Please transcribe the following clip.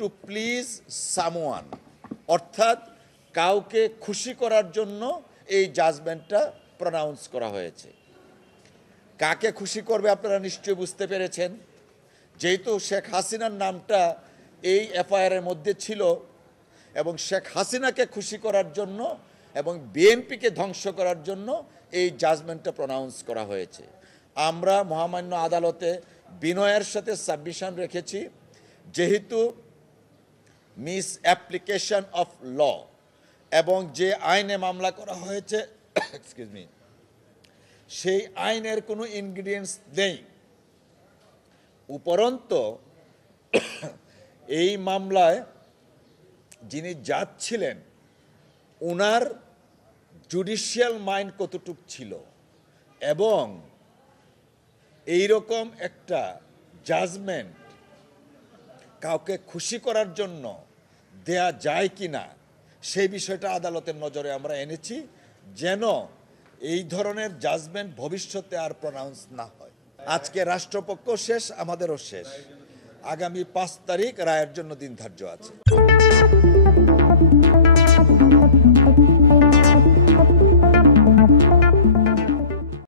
Two please someone, অর্থাৎ কাউকে খুশি করার জন্য এই জাজমেন্টটা প্রনাউন্স করা হয়েছে। কাকে খুশি করবে আপনারা নিশ্চয়ই বুঝতে পেরেছেন। যেহেতু শেখ হাসিনার নামটা এই এফআইআরের মধ্যে ছিল এবং শেখ হাসিনাকে খুশি করার জন্য এবং বিএনপিকে ধ্বংস করার জন্য এই জাজমেন্টটা প্রনাউন্স করা হয়েছে। আমরা মহামান্য আদালতে বিনয়ের সাথে সাবমিশন রেখেছি, যেহেতু মিস অ্যাপ্লিকেশন অফ ল এবং যে আইনে মামলা করা হয়েছে এক্সকিউজ মি, সেই আইনের কোনো ইনগ্রিডিয়েন্টস নেই। উপরন্ত এই মামলায় যিনি জাজ ছিলেন ওনার জুডিশিয়াল মাইন্ড কতটুক ছিল এবং এইরকম একটা জাজমেন্ট কাউকে খুশি করার জন্য দেয়া যায় কি না সেই বিষয়টা আদালতের নজরে আমরা এনেছি, যেন এই ধরনের জাজমেন্ট ভবিষ্যতে আর প্রনাউন্স না হয়। আজকে রাষ্ট্রপক্ষ শেষ, আমাদেরও শেষ। আগামী 5 তারিখ রায়ের জন্য দিন ধার্য আছে।